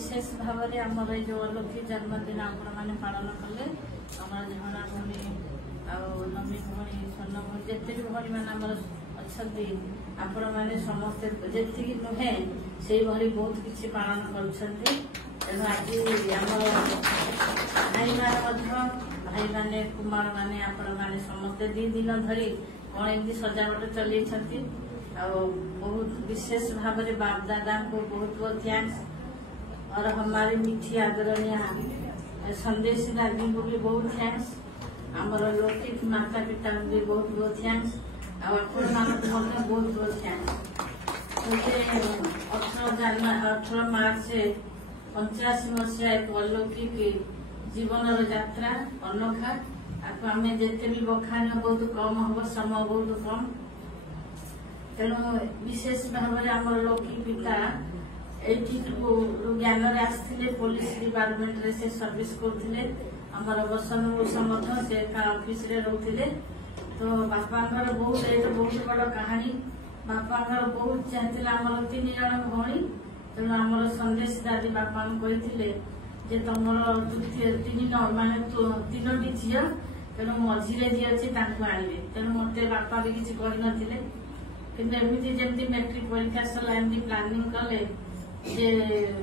विशेष भाव में आमर जो अलौकिक जन्मदिन आपण मैंने पालन कले आम झणा भूमि नमी भूमि स्वर्ण भूमि जिते भी भरी मैंने अच्छा आपण मैंने समस्ते जी नुहे से भरी बहुत किसी पालन कर आज भाई भाई मैंने कुमार मैंने आपण मैंने समस्ते 2 दिन धरी कौन एमती सजावट चल बहुत विशेष भाव में बाप दादा को बहुत बहुत थैंक्स और हमारे मीठी आदरणीय संदेश दादी को भी बहुत थैंक्स आमर लौकिक माता पिता को भी बहुत बहुत थैंक्स आपण मानक बहुत बहुत थैंक्स मुझे 18 मार्च 85 मसीहा एक अलौकिक जीवन यात्रा अनोखा आपको आम जिते भी बखान बहुत कम हम समय बहुत कम तेणु विशेष भाव में आम लौकिक पिता ये ज्ञान आसते पुलिस डिपार्टमेंट रे से सर्विस करते आमर बसन मौसा से ऑफिस रे रोते तो बापा बहुत ये बहुत बड़ कहानी बापा बहुत चाहते आमर 3 जन भौणी तेणु आमर संदेश दादी बापा कहते तुम तृतीय 3 माने 3टी झील तेणु मझीरे जी अच्छे आने तेणु मत बापा भी किसी कही किंतु एमती जमी मैट्रिक परीक्षा सरला एमती प्लानिंग कले जे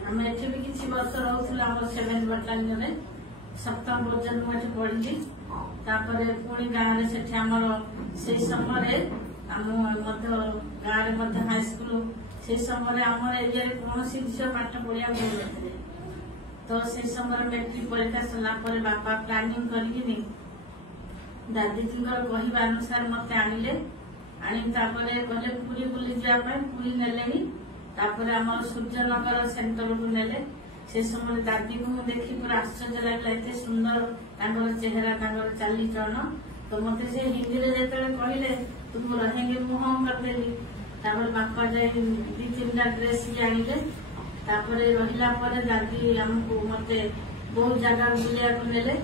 आम एठी भी किसी वर्ष रोला 7 बटालियन में सप्तम पर्यटन मुझे पढ़ी तापर पुणी गाँव से समय गाँव हाईस्कल से समय आम एरिया कौन झील पाठ पढ़िया मिलते तो से समय मैट्रिक परीक्षा सरला बापा प्लानिंग कर दादी जी कहवा अनुसार मत आनिले कहले पुरी बुली जावाई पुरी नेले आम सूर्यनगर सेंटर को नेले से समय दादी को देखी पूरा आश्चर्य लगे एत सुंदर चेहरा चाली चलन तो मत से हिंदी में जो कहले तुम रहेंगे मुह करदेली बापा जाए 2-3टा ड्रेस भी आनिले रहा दादी आमको मत बहुत जगह बुलिया नेले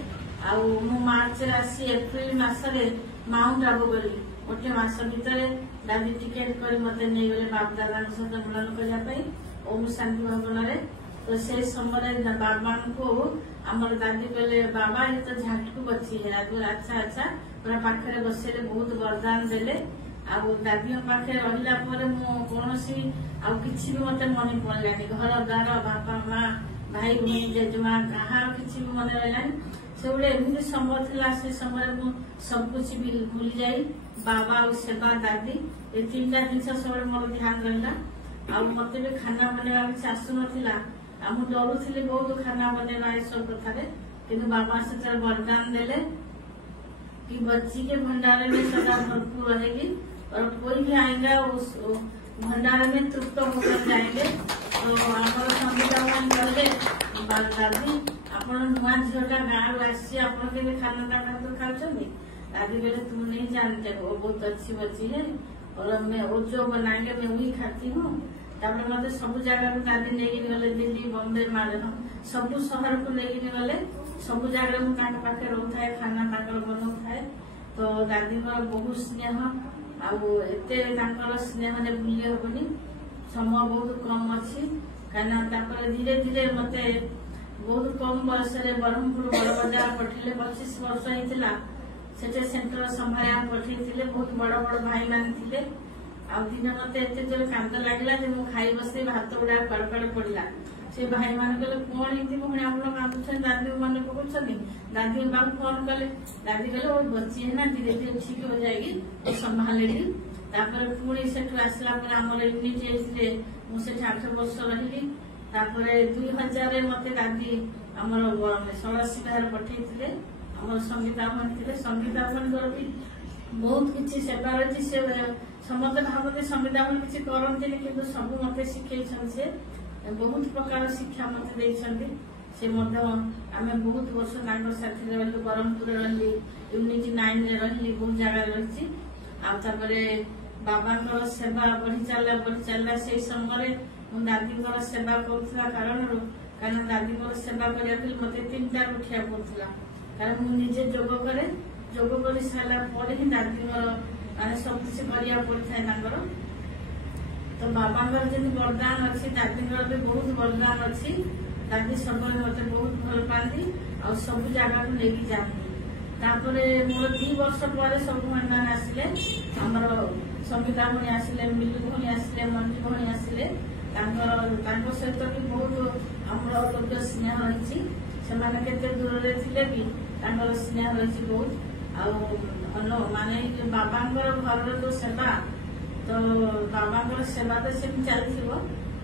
मार्च आसी एप्रिल मसरे माउंट आबू गली गोटे मस भितर दादी टिकेट कर मत नहीं गले बाप दादा सहित मिलन करने ओम शांति भवन में तो से समय बाबा को आमर दादी कहले बाबा ये तो झाटकू बची है अच्छा अच्छा पूरा पाखे बसले बहुत वरदान देले दादी पाखे रहा कौन कि मत मन पड़ानी घर द्वार बापा माँ भाई भई जेजेमा कहार कि मन रहा से गोटे एमती समय था से समय सब कुछ भूली जाई बाबा और सेवा दादी ये 3टा जिन सब मोर ध्यान रहा मत भी खाना बनवा किसी आसु ना डरुली बहुत खाना बनवा ये सब कथार कि बाबा से वरदान देले कि बच्ची के भंडारे में सदा भरपूर रहेगी और कोई भी आएगा उस भंडारे में तृप्त होकर जाएंगे तो आप संविधान कले दादी आप नुआ झीलटा गाँव आसी आप खाना खाते दादी कहले तुम नहीं जानते वो बहुत अच्छी बच्ची है और मैं वो जो बनाएंगे मैं वही खाती हूँ मत सब जगह दादी लेकिन गले दिल्ली बॉम्बे मार्ग सब शहर को लेकिन गले सब जगह पाखे रोए खाना बना थाए तो दादी बहुत स्नेह आते स्नेह ने भूली हेनी समय बहुत कम अच्छी कहीं धीरे धीरे मत बहुत कम बयस ब्रह्मपुर बड़ बजार पठेले 25 वर्ष होता से सेंटर संभाया पठे बहुत बड़ बड़ भाई मान थे दिन मत एत जो कांद लगे खाई बस भात गुड़ा कड़ कड़ पड़ा से भाई मान कहले कौन एमती भूणी आप कांदुन दादी मन पकाउछनी दादी बाबू फोन कले दादी कहले वो बच्ची है ना धीरे धीरे ठीक हो जाएगी तो संभालेगी पुणी से आसला आमर यूनिट मुझे 8 वर्ष रही 2000 मत दादी आमर 87 बाहर पठे आम संगीता भवन थे संगीता भवन भी बहुत किसी सेवा रही से समस्त भावते संगीता भवन किसी करते कि सब मत शिखे से बहुत प्रकार शिक्षा मत देते से आम बहुत वर्ष साथी रही ब्रह्मपुर रही यूनिट 9 रही बहुत जगह रही बाबा सेवा बढ़ी चलला से समय दादी सेवा करुवा कारण कहीं दादी सेवा करने मत 3टा उठा पड़ा कारण मुझे जोग करे जोग कर सारा ही दादी माने सब किसी करिया पड़ता है तो बाबा जब वरदान अच्छी दादी भी बहुत वरदान अच्छी दादी सब मत बहुत भल पाती और सब जगह को लेकिन जाती मोर 2 वर्ष पर सब भाई मान आसिले आमर संगीता भाई आसिले मिलू भाई आसिले मंजू भाई आसिले सहित भी बहुत आमर लोक स्नेह रही से दूर थे भी स्नेह रही बहुत माने बाबा घर जो सेवा तो बाबा सेवा तो से चलती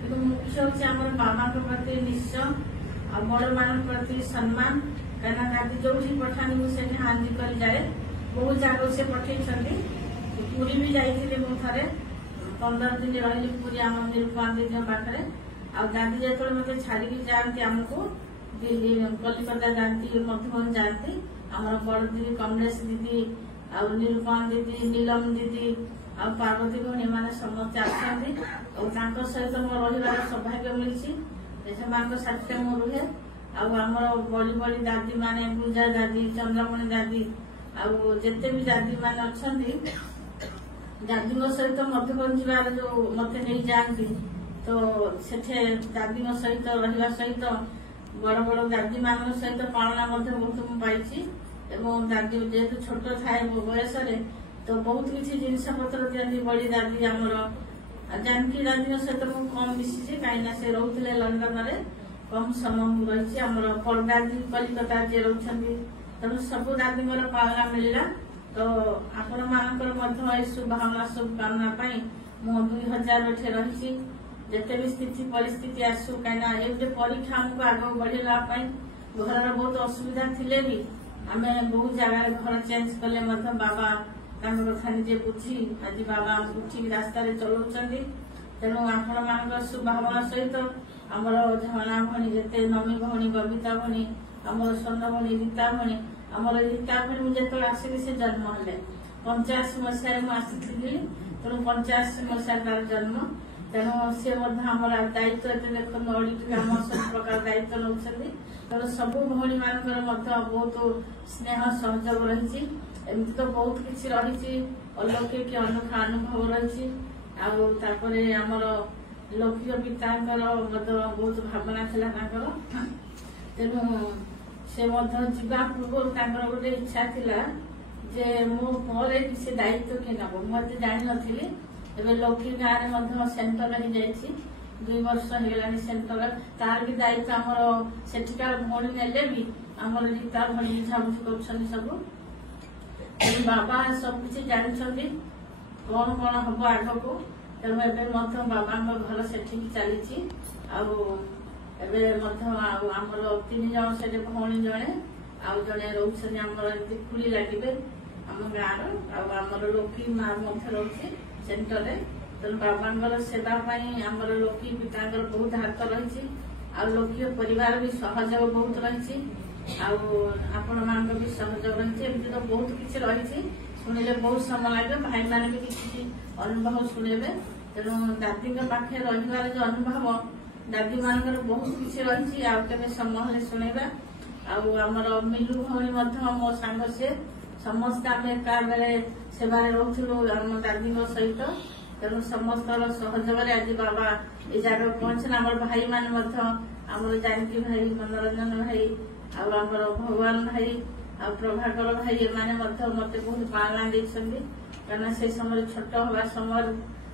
कि मुख्य हूँ बाबा प्रति निश्चय आ बड़ मान प्रति सम्मान कहीं दादी जो पठानी मुझे हानि कर जाए बहुत जगह से पठे पूरी भी जाइए थे 15 दिन रही पूरी आम निरूपण दीदी पाखे आ दादी जो मत छाड़ी जाती आमको दिल्ली कलिकता जाती मधुबन जाती आम बड़ दीदी कमलेश दीदी आ निरूपण दीदी नीलम दीदी आ पार्वती भौणी मैंने समस्त आसती सहित मोर रही सौभाग्य मिली से साथी मो रुहे आमर बड़ी बड़ी दादी माने पूजा दादी चंद्रमणि दादी आते भी दादी मान अच्छा दादी सहित मधुबन जीवार जो मत नहीं जाती तो से दादी सहित रहा सहित बड़ बड़ दादी मान सहित पालना बहुत पाई दादी जेहेतु छोट थाए मो बयस तो बहुत किसी जिनस पत्र दिखती बड़ी दादी आमर जानकी दादी सहित मुझे कम मिसी कहीं से रोते लंडन में कम समय रही परदादी कलिकता जी रोचे तेणु सब दादी पालना मिलला तो आपण मान शुभकामना शुभकामना मु 2000 रही जिते भी स्थिति परिस्थिति आसू कहीं परीक्षा आमको आग बढ़ापी घर बहुत असुविधा थे भी आम बहुत जगह घर चेंज कले बाबा कथा निजे बुझी आज बाबा ठीक रास्ता चलाऊँ तेणु आपण मान शुभकामना सहित आमर झणा भणी जिते नमी भणी बबिता भणी आमर स्वर्ण भणी रीता भणी आमर रीता भणी मुझे आसिली से जन्म हेले 85 मसीह मुझे तेणु 85 मसीह तार जन्म तेणु सी आमर दायित्व देखते ऑडिट आम सब प्रकार दायित्व नौ तेणु सब भौणी मान बहुत स्नेह सहयोग रही एमती तो बहुत किसी रही अलौकिक अनोखा अनुभव रही आमर लौकिक पिता बहुत भावना था तेणु से जा पूर्व गोटे इच्छा थिला जे मो पर किसी दायित्व किए नब मुझे जानी नी लौकिक गाँव में सेन्टर हो जाए 2 वर्ष होगा सेन्टर तार भी दायित्व आमर सेठिकार भौणी ने भी आमर रीता भौणी बुझाबुझी कर सब बाबा सब किसी जानते कौन कौन हम आग को तेणु एवं बाबा घर से चली आमर 3 जन से भौणी जड़े आउ जड़े रोचे आमर खुड़ी लगे आम गाँव आमर लौकी माँ रोचे सेन्टर तेणु बाबा सेवाई आमर लौकी पिता बहुत हाथ रही लौकिक परिवार भी सहयोग बहुत रही आपण मान भी सहयोग रही तो बहुत किसी रही शुणिले बहुत समय लगे भाई मैंने भी किसी अनुभव शुणवे तेणु दादी पाखे रही जो अनुभव दादी मान बहुत किसी रही आगे समय शुणवा आमर मिलू भौणी मो सांग सी समस्त आम एक बेले सेवार रोलु आम दादी सहित तेणु समस्त सहयोग आज बाबा ये जगह पहुंचे आम भाई मानर जानकी भाई मनोरंजन भाई आमर भगवान भाई आ प्रभाकर भाई एमाने मत बहुत पालना देते कहना से समय छोट हवा समय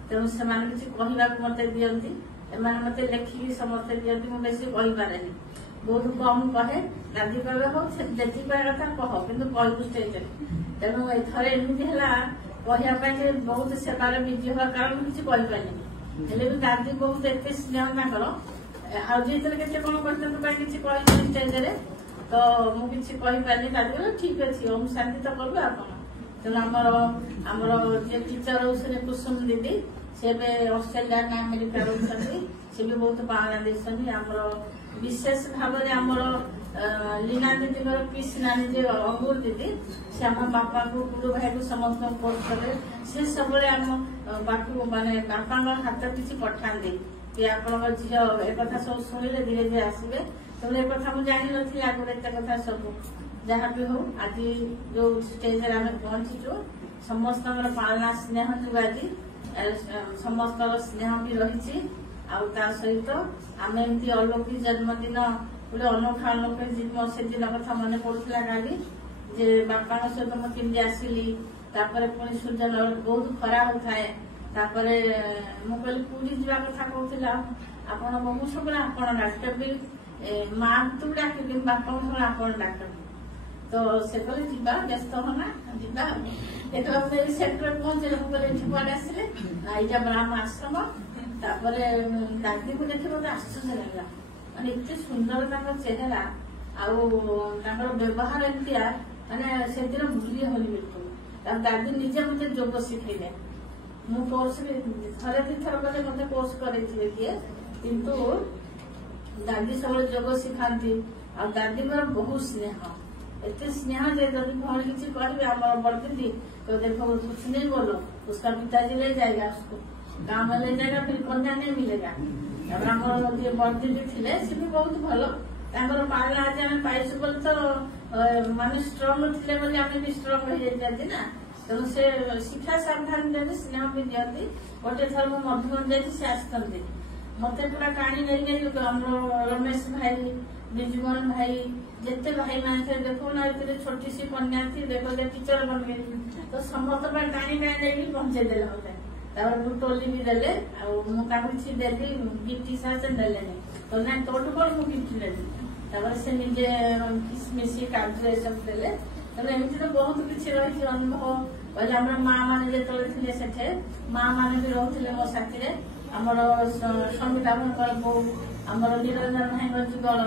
तेणु से कहवाक मत दिखती एम मत लेखिकी समस्ते दिखती मुझे बेसी कहीपे बहुत कम कहे दादी कहे हो जी कथा कह कि कहू स्टेज तेणु एथर एमती है कहवाई बहुत सेवार बिजी हवा कारण किसी कहीपारे हेल्ले भी दादी बहुत एत स्नेह आते कौन करते किसी कह स्टेज तो मुझे कहीपारे दादी ठीक अच्छे ओम शांति तो करू आप तेणु आमर जे टीचर रोचे कुसुम दीदी सी ऑस्ट्रेलिया अमेरिका रोचे सी भी बहुत पालना देती आमर विशेष भाव में आमर लीना दीदी पीसी नानी जे अंगूर दीदी से आम बापा को गुरु भाई को समस्त पोस्ट करे सी सब बापू माने बापा हाथ किसी पठाते कि आप झील एक सब शुणिले धीरे धीरे आसवे तेणु एक मुझे जानी नी आगे एत कथा सब जहाँ भी हो आज जो स्टेज आम पहुंचीचु समस्त पालना स्नेह जो आज समस्त स्नेह भी रही सहित आम एमती अलौकिक जन्मदिन गोटे अनोखा अलौकिक से दिन कथा मन पड़ा काली जे बापा सहित मुझे केमती आसली पुणी सूर्य बहुत खरा होता है मु कहली पूरी जावा कथा कहला आपण बहु सब आपण डाक्टर भी माँ तो डाक बापा सब आपण डाक्टर तो से कहले जीवा व्यस्त होना जीवा एक सेक्टर पहुंचे कड़े आसिले यहाँ ब्राह्म आश्रम दादी को देखिए मत आश्चर्य लगा माने एत सुंदर चेहरा आर व्यवहार एमतिया माने से दिन भूली हली बिल्कुल दादी निजे मत जोग शिखेले मु कोर्स थे दिथर गले मत कोर्स करे किए किंतु दादी सब जोग शिखाती आ दादी बहुत स्नेह एत स्नेह जे जब भौणी किसी करेंगे आम बड़दी तो देखो कुछ नहीं बोलो उसका पिताजी ले जाएगा उसको गाँव में ले जाएगा फिर कन्या नहीं मिलेगा बड़दी थे सी भी बहुत भल पाला आज आम पाइसु बोले तो मान स्ट्रंग थे आम भी स्ट्रंग हो जाती ना तेणु से शिक्षा सावधान देवी स्नेह भी दिखती गोटे थर मु मधुबन जा आसती मत पूरा कहानी नहीं रमेश भाई बिजुमन भाई जिते भाई मान थे देखो ना छोटी सी कन्या थी देखो टीचर बन गई तो समस्त टाणी टाणी पहुंचे देले मत टोली भी देले मुझे देली गिफ्ट हिसाब से देले तो ना तोटू कौन मुझे गिफ्ट देली से निजे किसमिश काजू सब देले एमती तो बहुत किसी रही अनुभव पहले आम माँ मैंने जो थे माँ मैंने भी रोते मो साथी आमर समिता भाई बो आमर निरंजन भाई जुगल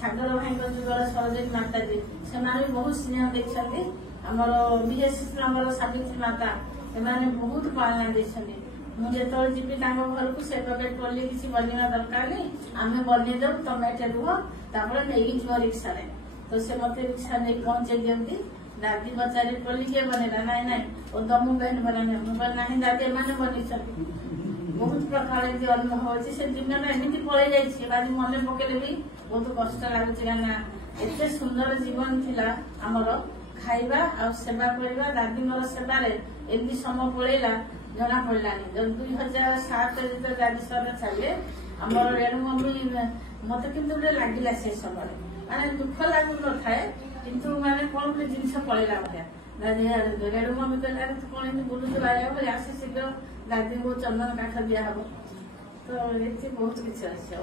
सागर भाई जुगल सरोजिनी माता जी से बहुत स्नेह देखते आमर बीएस सावित्री माता एमाने बहुत पालना देखते मुझे जी घर को से टोली किसी बनवा दरकार नहीं आम बनईदेव तुम ये रुह तापर नहीं जीव रिक्शा तो से मत रिक्शा नहीं पहुंचे दिखती दादी पचारे टोली किए बनेला नाई नाई और दमू बहन बना ना दादी एम बन बहुत प्रकार अनुभव अच्छे से दिन एमती पलि जाए मन पकेले भी बहुत कष्ट लगुच एत सुंदर जीवन थिला आमर खाइबा आ सेवा करवा दादी मोर सेवार एमती समय पड़ेगा जना पड़ानी जब 2007 जो दादी सर छाड़े आमर रेणु मम्मी मत कि लगे से समय माने दुख लगु न थाए किंतु माने कौन गोटे जिनस पड़ेगा भाया रेणु मम्मी कहला तू कौन बुलूच भाई आसे शीघ्र दादी को चंदन काठ दिया हम तो ये बहुत किसी अच्छे